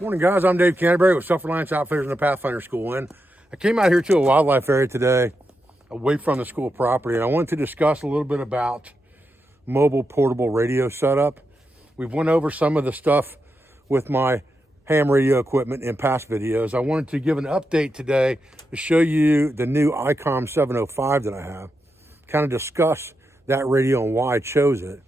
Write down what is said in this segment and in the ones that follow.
Morning, guys. I'm Dave Canterbury with Self-Reliance Outfitters in the Pathfinder School. And I came out here to a wildlife area today, away from the school property, and I wanted to discuss a little bit about mobile portable radio setup. We've went over some of the stuff with my ham radio equipment in past videos. I wanted to give an update today to show you the new IComm 705 that I have, kind of discuss that radio and why I chose it,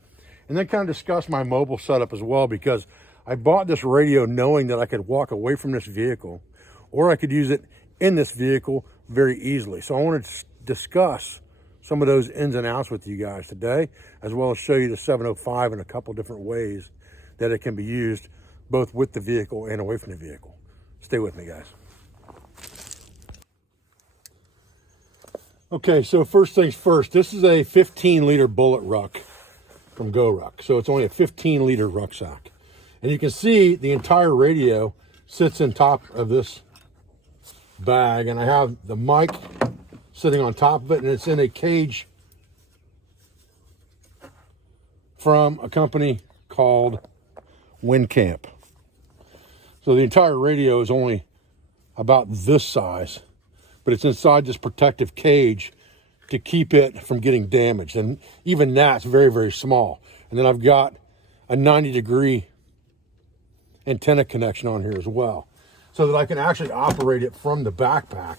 and then kind of discuss my mobile setup as well, because I bought this radio knowing that I could walk away from this vehicle or I could use it in this vehicle very easily. So I wanted to discuss some of those ins and outs with you guys today, as well as show you the 705 in a couple different ways that it can be used both with the vehicle and away from the vehicle. Stay with me, guys. Okay, so first things first, this is a 15-liter bullet ruck from Ruck. So it's only a 15-liter rucksack. And you can see the entire radio sits in top of this bag, and I have the mic sitting on top of it, and it's in a cage from a company called Camp. So the entire radio is only about this size, but it's inside this protective cage to keep it from getting damaged. And even that's very, very small. And then I've got a 90-degree antenna connection on here as well, so that I can actually operate it from the backpack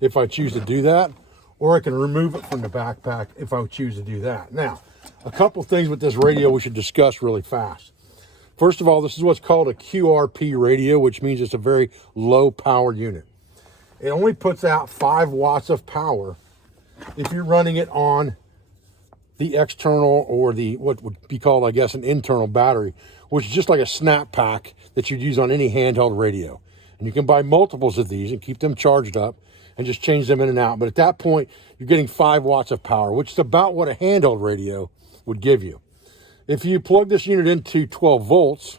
if I choose to do that, or I can remove it from the backpack if I choose to do that. Now, a couple things with this radio we should discuss really fast. First of all, this is what's called a QRP radio, which means it's a very low power unit. It only puts out 5 watts of power if you're running it on the external, or the what would be called, I guess, an internal battery, which is just like a snap pack that you'd use on any handheld radio. And you can buy multiples of these and keep them charged up and just change them in and out. But at that point, you're getting 5 watts of power, which is about what a handheld radio would give you. If you plug this unit into 12 volts,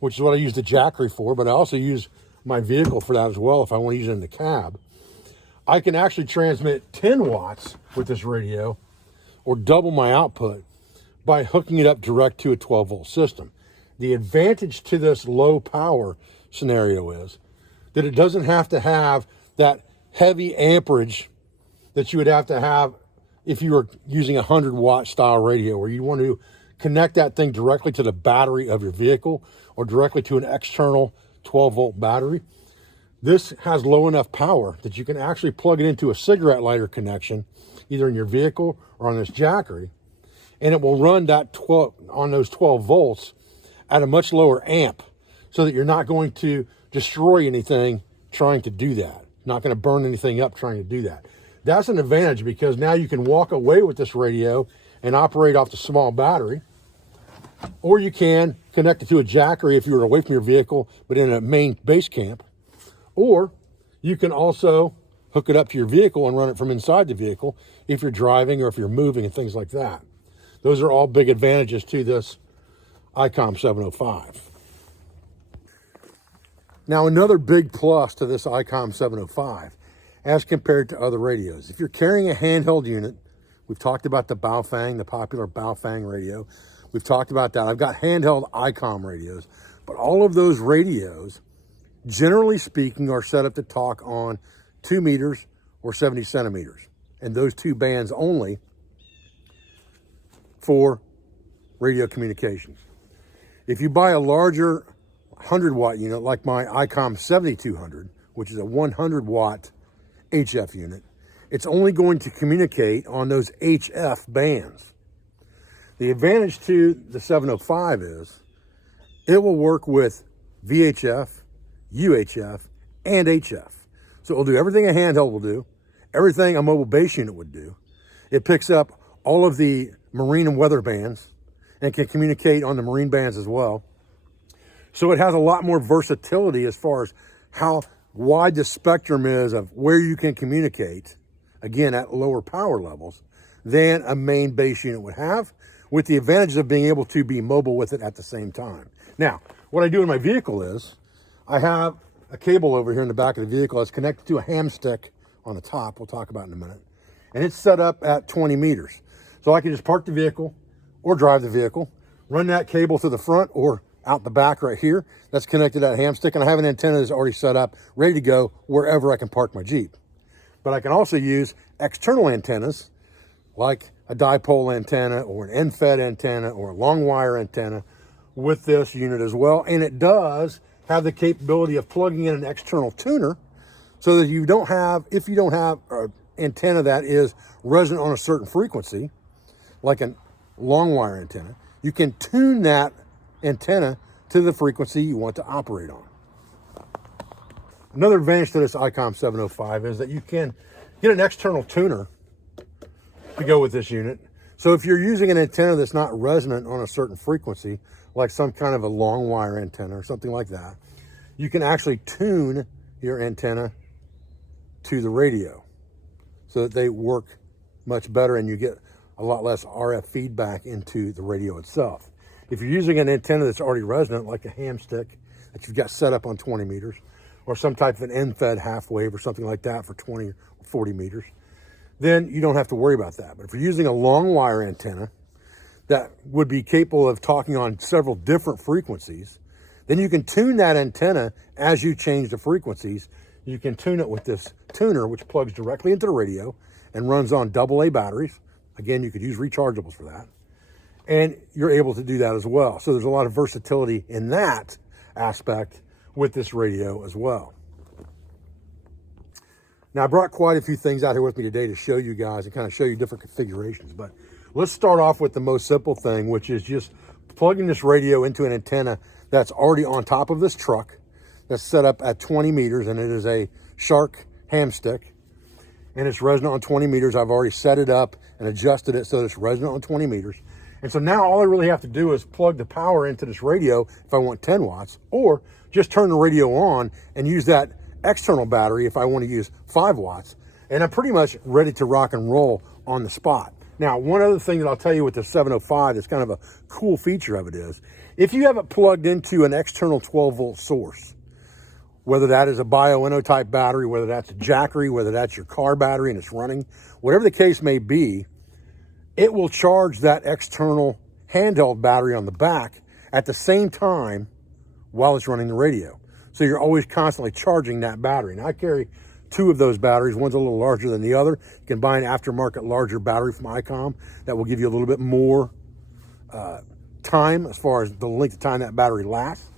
which is what I use the Jackery for, but I also use my vehicle for that as well if I want to use it in the cab, I can actually transmit 10 watts with this radio, or double my output, by hooking it up direct to a 12-volt system. The advantage to this low power scenario is that it doesn't have to have that heavy amperage that you would have to have if you were using a 100-watt style radio, where you want to connect that thing directly to the battery of your vehicle or directly to an external 12-volt battery. This has low enough power that you can actually plug it into a cigarette lighter connection, either in your vehicle or on this Jackery, and it will run that 12 on those 12 volts at a much lower amp, so that you're not going to destroy anything trying to do that. Not going to burn anything up trying to do that. That's an advantage, because now you can walk away with this radio and operate off the small battery, or you can connect it to a Jackery if you were away from your vehicle but in a main base camp, or you can also hook it up to your vehicle and run it from inside the vehicle if you're driving or if you're moving and things like that. Those are all big advantages to this IComm 705. Now, another big plus to this IComm 705 as compared to other radios, if you're carrying a handheld unit, we've talked about the Baofeng, the popular Baofeng radio. We've talked about that. I've got handheld IComm radios, but all of those radios, generally speaking, are set up to talk on 2 meters or 70 centimeters, and those 2 bands only for radio communications. If you buy a larger 100-watt unit like my IComm 7200, which is a 100-watt HF unit, it's only going to communicate on those HF bands. The advantage to the 705 is it will work with VHF, UHF, and HF. So it will do everything a handheld will do, everything a mobile base unit would do. It picks up all of the marine and weather bands and can communicate on the marine bands as well. So it has a lot more versatility as far as how wide the spectrum is of where you can communicate, again, at lower power levels, than a main base unit would have, with the advantage of being able to be mobile with it at the same time. Now, what I do in my vehicle is I have a cable over here in the back of the vehicle that's connected to a ham stick on the top, we'll talk about in a minute, and it's set up at 20 meters. So I can just park the vehicle or drive the vehicle, run that cable to the front or out the back right here that's connected to that ham stick, and I have an antenna that's already set up, ready to go wherever I can park my Jeep. But I can also use external antennas like a dipole antenna or an end-fed antenna or a long wire antenna with this unit as well. And it does have the capability of plugging in an external tuner so that you don't have, if you don't have an antenna that is resonant on a certain frequency, like a long wire antenna, you can tune that antenna to the frequency you want to operate on. Another advantage to this IComm 705 is that you can get an external tuner to go with this unit. So if you're using an antenna that's not resonant on a certain frequency, like some kind of a long wire antenna or something like that, you can actually tune your antenna to the radio so that they work much better and you get a lot less RF feedback into the radio itself. If you're using an antenna that's already resonant, like a ham stick that you've got set up on 20 meters, or some type of an end-fed half wave or something like that for 20 or 40 meters, then you don't have to worry about that. But if you're using a long wire antenna that would be capable of talking on several different frequencies, then you can tune that antenna as you change the frequencies. You can tune it with this tuner, which plugs directly into the radio and runs on AA batteries. Again, you could use rechargeables for that. And you're able to do that as well. So there's a lot of versatility in that aspect with this radio as well. Now, I brought quite a few things out here with me today to show you guys and kind of show you different configurations. But let's start off with the most simple thing, which is just plugging this radio into an antenna that's already on top of this truck that's set up at 20 meters, and it is a Shark ham stick, and it's resonant on 20 meters. I've already set it up and adjusted it so that it's resonant on 20 meters. And so now all I really have to do is plug the power into this radio if I want 10 watts, or just turn the radio on and use that external battery if I want to use 5 watts. And I'm pretty much ready to rock and roll on the spot. Now, one other thing that I'll tell you with the 705 that's kind of a cool feature of it is, if you have it plugged into an external 12-volt source, whether that is a Bio-Eno type battery, whether that's a Jackery, whether that's your car battery and it's running, whatever the case may be, it will charge that external handheld battery on the back at the same time while it's running the radio. So you're always constantly charging that battery. Now, I carry 2 of those batteries. One's a little larger than the other. You can buy an aftermarket larger battery from IComm that will give you a little bit more time as far as the length of time that battery lasts.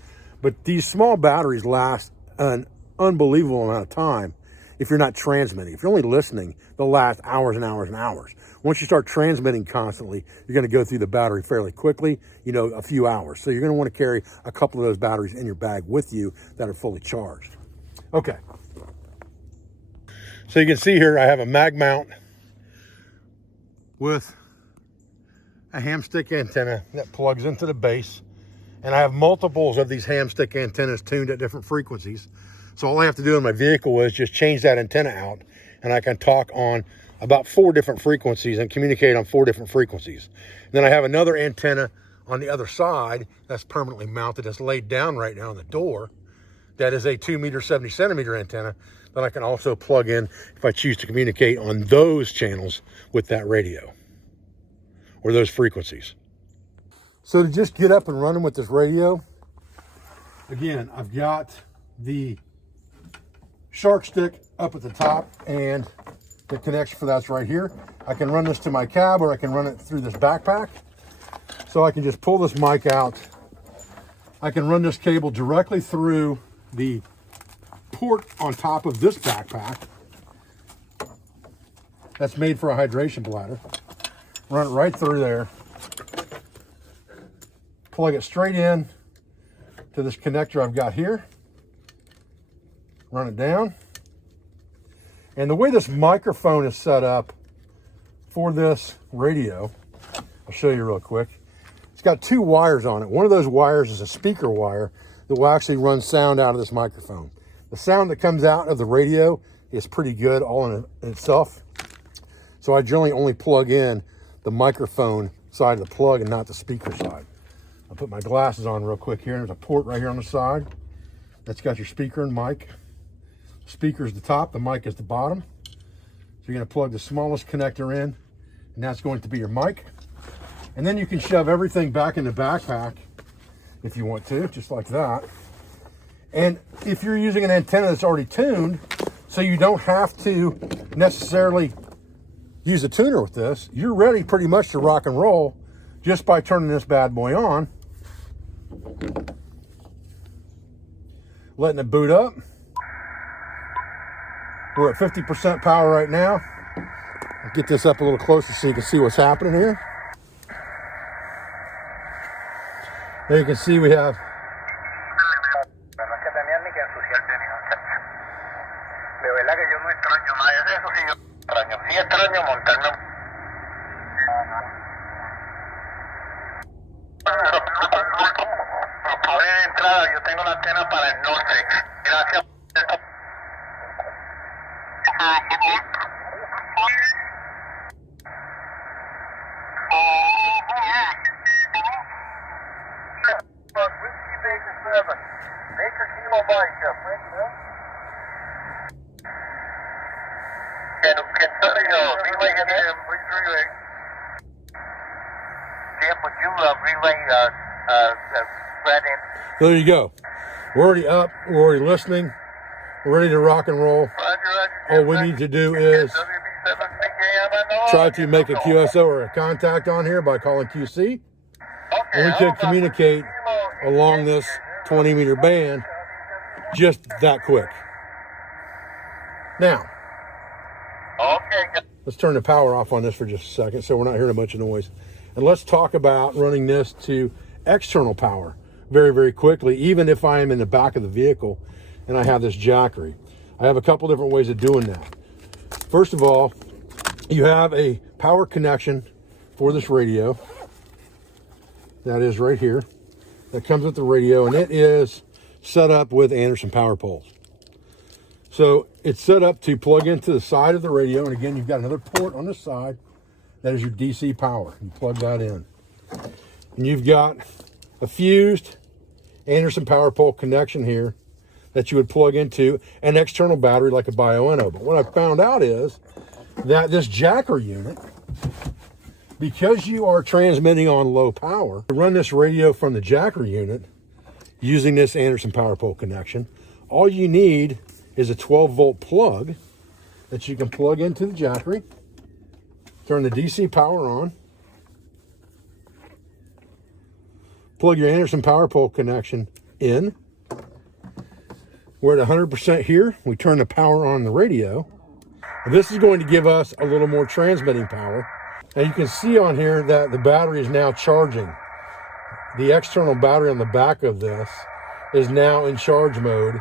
But these small batteries last an unbelievable amount of time if you're not transmitting. If you're only listening, they'll last hours and hours and hours. Once you start transmitting constantly, you're going to go through the battery fairly quickly, a few hours. So you're going to want to carry a couple of those batteries in your bag with you that are fully charged. Okay. So you can see here I have a mag mount with a ham stick antenna that plugs into the base. And I have multiples of these ham stick antennas tuned at different frequencies. So all I have to do in my vehicle is just change that antenna out, and I can talk on about 4 different frequencies and communicate on 4 different frequencies. And then I have another antenna on the other side that's permanently mounted, that's laid down right now on the door. That is a 2 meter, 70 centimeter antenna that I can also plug in if I choose to communicate on those channels with that radio or those frequencies. So to just get up and running with this radio, again, I've got the Shark stick up at the top, and the connection for that's right here. I can run this to my cab, or I can run it through this backpack. So I can just pull this mic out. I can run this cable directly through the port on top of this backpack that's made for a hydration bladder. Run it right through there. Plug it straight in to this connector I've got here. Run it down. And the way this microphone is set up for this radio, I'll show you real quick. It's got 2 wires on it. One of those wires is a speaker wire that will actually run sound out of this microphone. The sound that comes out of the radio is pretty good all in itself. So I generally only plug in the microphone side of the plug and not the speaker side. I'll put my glasses on real quick here. There's a port right here on the side. That's got your speaker and mic. Speaker is the top, the mic is the bottom. So you're going to plug the smallest connector in, and that's going to be your mic. And then you can shove everything back in the backpack if you want to, just like that. And if you're using an antenna that's already tuned, so you don't have to necessarily use a tuner with this, you're ready pretty much to rock and roll just by turning this bad boy on. Letting it boot up. We're at 50% power right now. I'll get this up a little closer so you can see what's happening here. There you can see we have there you go. We're already up. We're already listening. We're ready to rock and roll. All we need to do is try to make a QSO or a contact on here by calling QC. And we can communicate along this 20-meter band just that quick. Now, let's turn the power off on this for just a second so we're not hearing a bunch of noise. And let's talk about running this to external power very, very quickly, even if I am in the back of the vehicle and I have this Jackery. I have a couple different ways of doing that. First of all, you have a power connection for this radio. That is right here. That comes with the radio, and it is set up with Anderson power poles. So it's set up to plug into the side of the radio, and again, you've got another port on the side. That is your DC power. You plug that in. And you've got a fused Anderson power pole connection here that you would plug into an external battery like a Bioenno. But what I found out is that this Jackery unit, because you are transmitting on low power, to run this radio from the Jackery unit using this Anderson power pole connection, all you need is a 12-volt plug that you can plug into the Jackery, turn the DC power on, plug your Anderson power pole connection in. We're at 100% here. We turn the power on the radio. And this is going to give us a little more transmitting power. And you can see on here that the battery is now charging. The external battery on the back of this is now in charge mode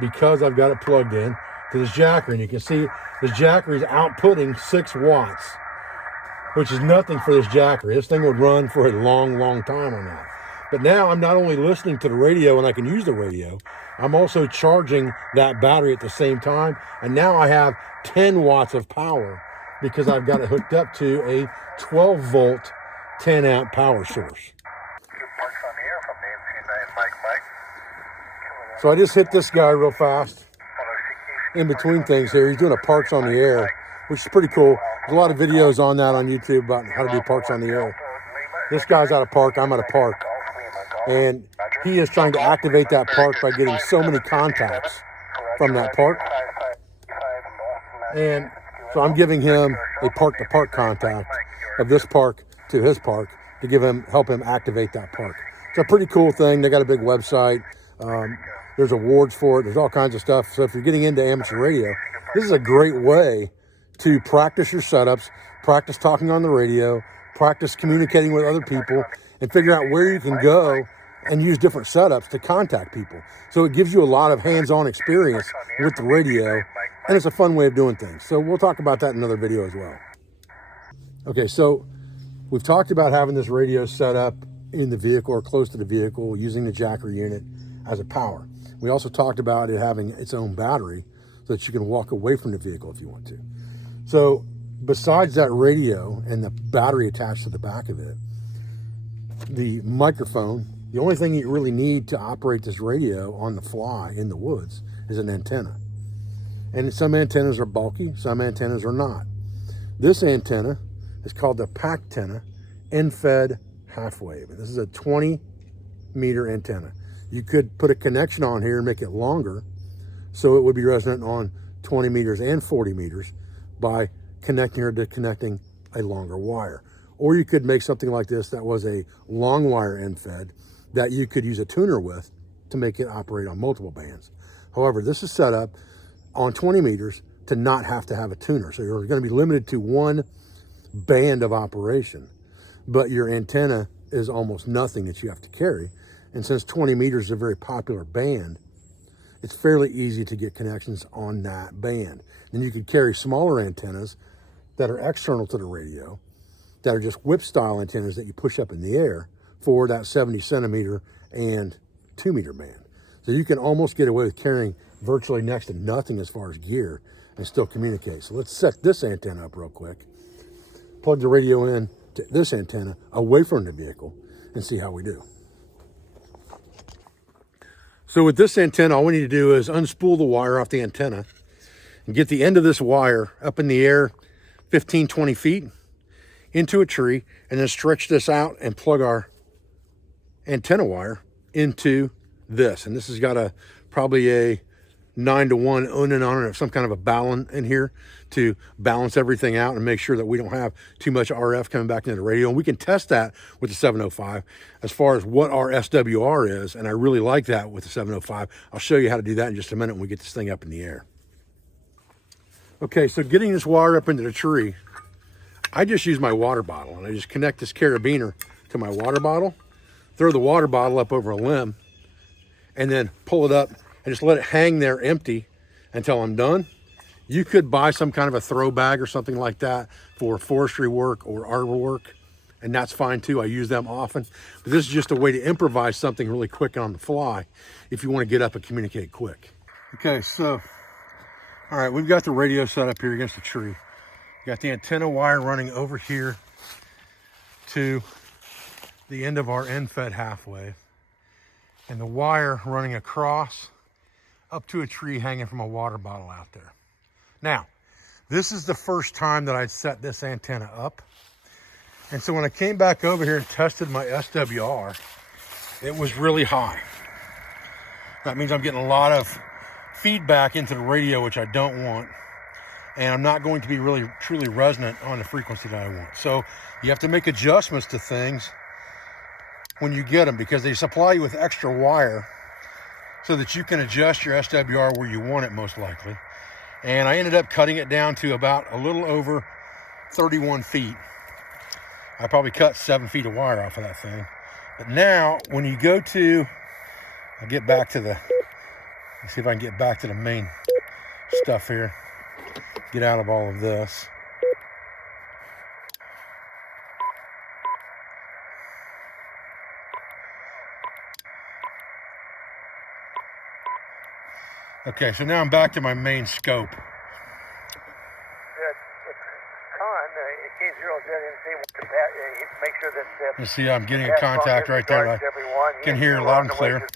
because I've got it plugged in to this Jackery. And you can see this Jackery is outputting 6 watts, which is nothing for this Jackery. This thing would run for a long, long time on that. But now I'm not only listening to the radio and I can use the radio, I'm also charging that battery at the same time. And now I have 10 watts of power because I've got it hooked up to a 12-volt, 10-amp power source. So I just hit this guy real fast in between things here. He's doing a parks on the air, which is pretty cool. There's a lot of videos on that on YouTube about how to do parks on the air. This guy's at a park, I'm at a park. And he is trying to activate that park by getting so many contacts from that park. And so I'm giving him a park-to-park contact of this park to his park to help him activate that park. It's a pretty cool thing. They got a big website. There's awards for it. There's all kinds of stuff. So if you're getting into amateur radio, this is a great way to practice your setups, practice talking on the radio, practice communicating with other people, and figure out where you can go and use different setups to contact people. So it gives you a lot of hands-on experience with the radio, and it's a fun way of doing things. So we'll talk about that in another video as well. Okay, so we've talked about having this radio set up in the vehicle or close to the vehicle using the Jackery unit as a power. We also talked about it having its own battery so that you can walk away from the vehicle if you want to. So besides that radio and the battery attached to the back of it, the microphone, the only thing you really need to operate this radio on the fly in the woods is an antenna. And some antennas are bulky, some antennas are not. This antenna is called the PAC-tenna end-fed half wave. And this is a 20 meter antenna. You could put a connection on here and make it longer, so it would be resonant on 20 meters and 40 meters by connecting or disconnecting a longer wire. Or you could make something like this that was a long wire end fed that you could use a tuner with to make it operate on multiple bands. However, this is set up on 20 meters to not have to have a tuner. So you're going to be limited to one band of operation, but your antenna is almost nothing that you have to carry. And since 20 meters is a very popular band, it's fairly easy to get connections on that band. Then you could carry smaller antennas that are external to the radio, that are just whip style antennas that you push up in the air for that 70 centimeter and 2 meter band. So you can almost get away with carrying virtually next to nothing as far as gear and still communicate. So let's set this antenna up real quick, plug the radio in to this antenna away from the vehicle, and see how we do. So with this antenna, all we need to do is unspool the wire off the antenna and get the end of this wire up in the air 15, 20 feet into a tree, and then stretch this out and plug our antenna wire into this. And this has got probably a 9-to-1 on and on, or some kind of a balun in here to balance everything out and make sure that we don't have too much RF coming back into the radio. And we can test that with the 705 as far as what our SWR is. And I really like that with the 705. I'll show you how to do that in just a minute when we get this thing up in the air. Okay, so getting this wire up into the tree, I just use my water bottle, and I just connect this carabiner to my water bottle, throw the water bottle up over a limb, and then pull it up and just let it hang there empty until I'm done. You could buy some kind of a throw bag or something like that for forestry work or arbor work, and that's fine too. I use them often. But this is just a way to improvise something really quick on the fly if you want to get up and communicate quick. Okay, so, all right, we've got the radio set up here against the tree. Got the antenna wire running over here to the end of our end fed half wave, and the wire running across up to a tree hanging from a water bottle out there. Now, this is the first time that I'd set this antenna up. And so when I came back over here and tested my SWR, it was really high. That means I'm getting a lot of feedback into the radio, which I don't want. And I'm not going to be really truly resonant on the frequency that I want. So you have to make adjustments to things when you get them, because they supply you with extra wire so that you can adjust your SWR where you want it most likely. And I ended up cutting it down to about a little over 31 feet. I probably cut 7 feet of wire off of that thing. But now when you go to, I'll get back to the, let's see if I can get back to the main stuff here. Get out of all of this. Okay, so now I'm back to my main scope. You see, I'm getting a contact right there. I can hear loud and clear.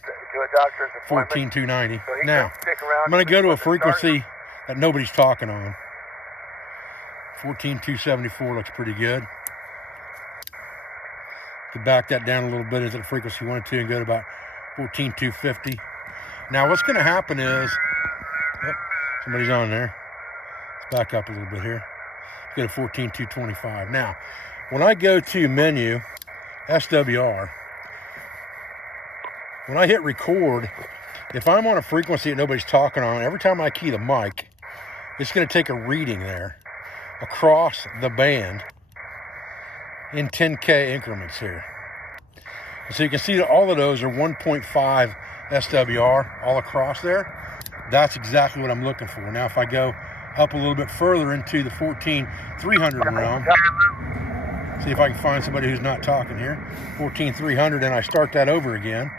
14,290. Now, I'm going to go to a frequency that nobody's talking on. 14,274 looks pretty good. To back that down a little bit into the frequency you wanted to and go to about 14,250. Now what's going to happen is, somebody's on there. Let's back up a little bit here. Let's go to 14,225. Now, when I go to menu, SWR, when I hit record, if I'm on a frequency that nobody's talking on, every time I key the mic, it's going to take a reading there across the band in 10K increments here. And so you can see that all of those are 1.5 SWR all across there. That's exactly what I'm looking for. Now if I go up a little bit further into the 14,300 realm, see if I can find somebody who's not talking here. 14,300, and I start that over again.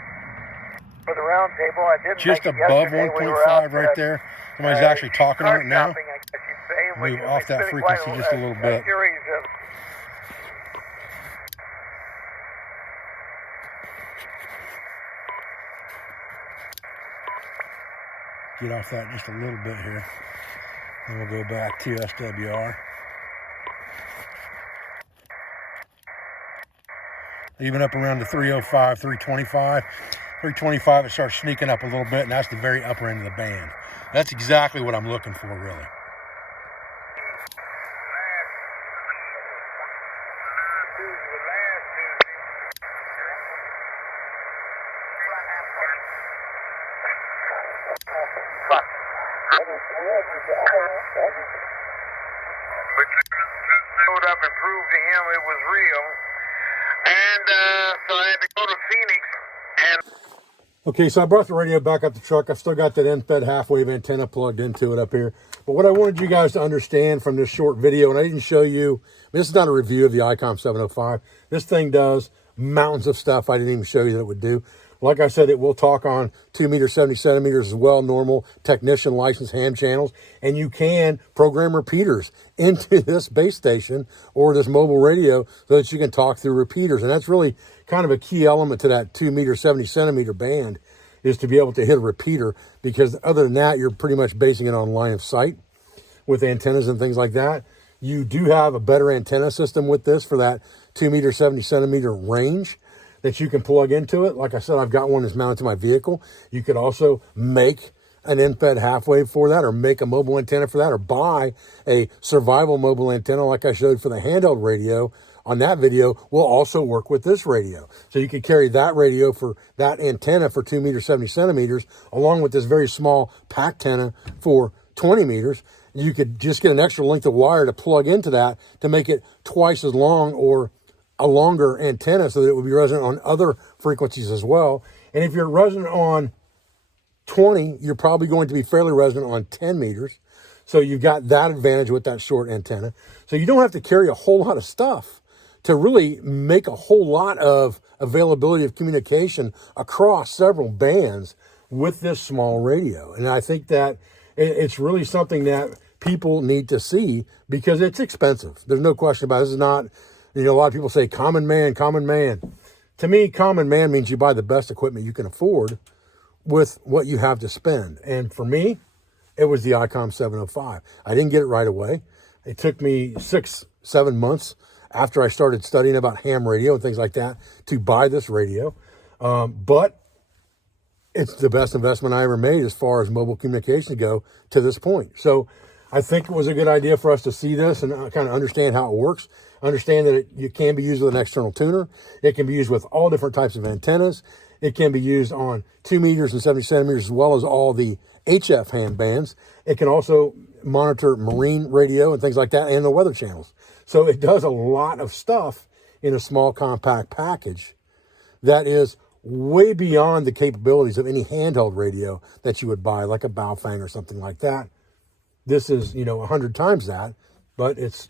For the round table, I didn't just above 1.5 right there. Somebody's actually talking on it now. Move off that frequency just a little bit. Get off that just a little bit here. Then we'll go back to SWR. even up around the 305, 325. 325, it starts sneaking up a little bit, and that's the very upper end of the band. That's exactly what I'm looking for, really. But showed up and proved to him it was real. And so I had to go to Phoenix and... Okay, so I brought the radio back up the truck. I've still got that end-fed half-wave antenna plugged into it up here. But what I wanted you guys to understand from this short video, and I didn't show you, this is not a review of the IComm 705. This thing does mountains of stuff I didn't even show you that it would do. Like I said, it will talk on 2 meters, 70 centimeters as well, normal technician licensed ham channels. And you can program repeaters into this base station or this mobile radio so that you can talk through repeaters. And that's really kind of a key element to that 2 meter, 70 centimeter band, is to be able to hit a repeater, because other than that, you're pretty much basing it on line of sight with antennas and things like that. You do have a better antenna system with this for that 2 meter, 70 centimeter range that you can plug into it. Like I said, I've got one that's mounted to my vehicle. You could also make an end-fed half-wave for that, or make a mobile antenna for that, or buy a survival mobile antenna like I showed for the handheld radio on that video will also work with this radio. So you could carry that radio for that antenna for 2 meters, 70 centimeters, along with this very small pack antenna for 20 meters. You could just get an extra length of wire to plug into that to make it twice as long, or a longer antenna, so that it would be resonant on other frequencies as well. And if you're resonant on 20, you're probably going to be fairly resonant on 10 meters. So you've got that advantage with that short antenna. So you don't have to carry a whole lot of stuff to really make a whole lot of availability of communication across several bands with this small radio. And I think that it's really something that people need to see, because it's expensive. There's no question about it. This is not, you know, a lot of people say common man, common man. To me, common man means you buy the best equipment you can afford with what you have to spend. And for me, it was the IComm 705. I didn't get it right away. It took me 6-7 months after I started studying about ham radio and things like that to buy this radio. But it's the best investment I ever made as far as mobile communications go to this point. So I think it was a good idea for us to see this and kind of understand how it works. Understand that it can be used with an external tuner. It can be used with all different types of antennas. It can be used on 2 meters and 70 centimeters, as well as all the HF hand bands. It can also monitor marine radio and things like that, and the weather channels. So it does a lot of stuff in a small compact package that is way beyond the capabilities of any handheld radio that you would buy, like a Baofeng or something like that. This is, 100 times that, but it's,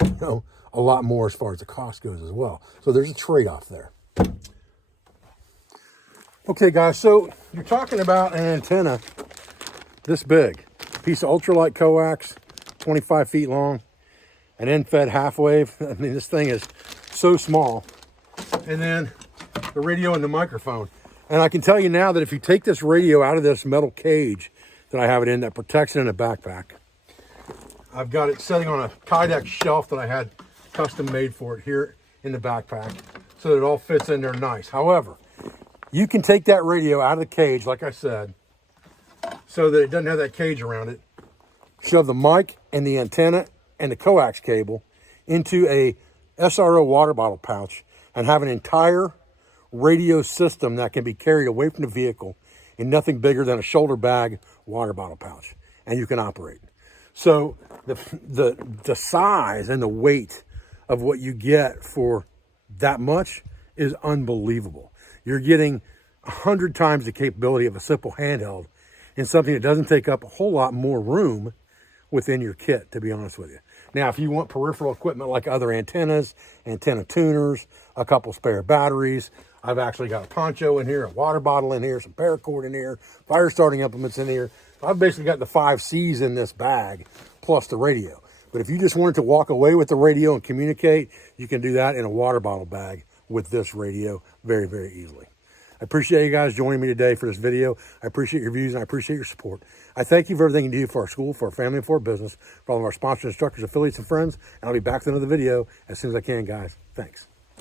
a lot more as far as the cost goes as well. So there's a trade-off there. Okay, guys, so you're talking about an antenna this big, a piece of ultralight coax, 25 feet long, an end-fed half-wave. I mean, this thing is so small. And then the radio and the microphone. And I can tell you now that if you take this radio out of this metal cage that I have it in that protects it in a backpack, I've got it sitting on a Kydex shelf that I had custom made for it here in the backpack, so that it all fits in there nice. However, you can take that radio out of the cage, like I said, so that it doesn't have that cage around it. Shove the mic and the antenna and the coax cable into a SRO water bottle pouch and have an entire radio system that can be carried away from the vehicle in nothing bigger than a shoulder bag water bottle pouch, and you can operate. So the size and the weight of what you get for that much is unbelievable. You're getting 100 times the capability of a simple handheld in something that doesn't take up a whole lot more room within your kit, to be honest with you. Now, if you want peripheral equipment like other antennas, antenna tuners, a couple spare batteries, I've actually got a poncho in here, a water bottle in here, some paracord in here, fire starting implements in here. I've basically got the 5 C's in this bag, plus the radio. But if you just wanted to walk away with the radio and communicate, you can do that in a water bottle bag with this radio very, very easily. I appreciate you guys joining me today for this video. I appreciate your views and I appreciate your support. I thank you for everything you do for our school, for our family, and for our business, for all of our sponsors, instructors, affiliates, and friends. And I'll be back with another video as soon as I can, guys. Thanks.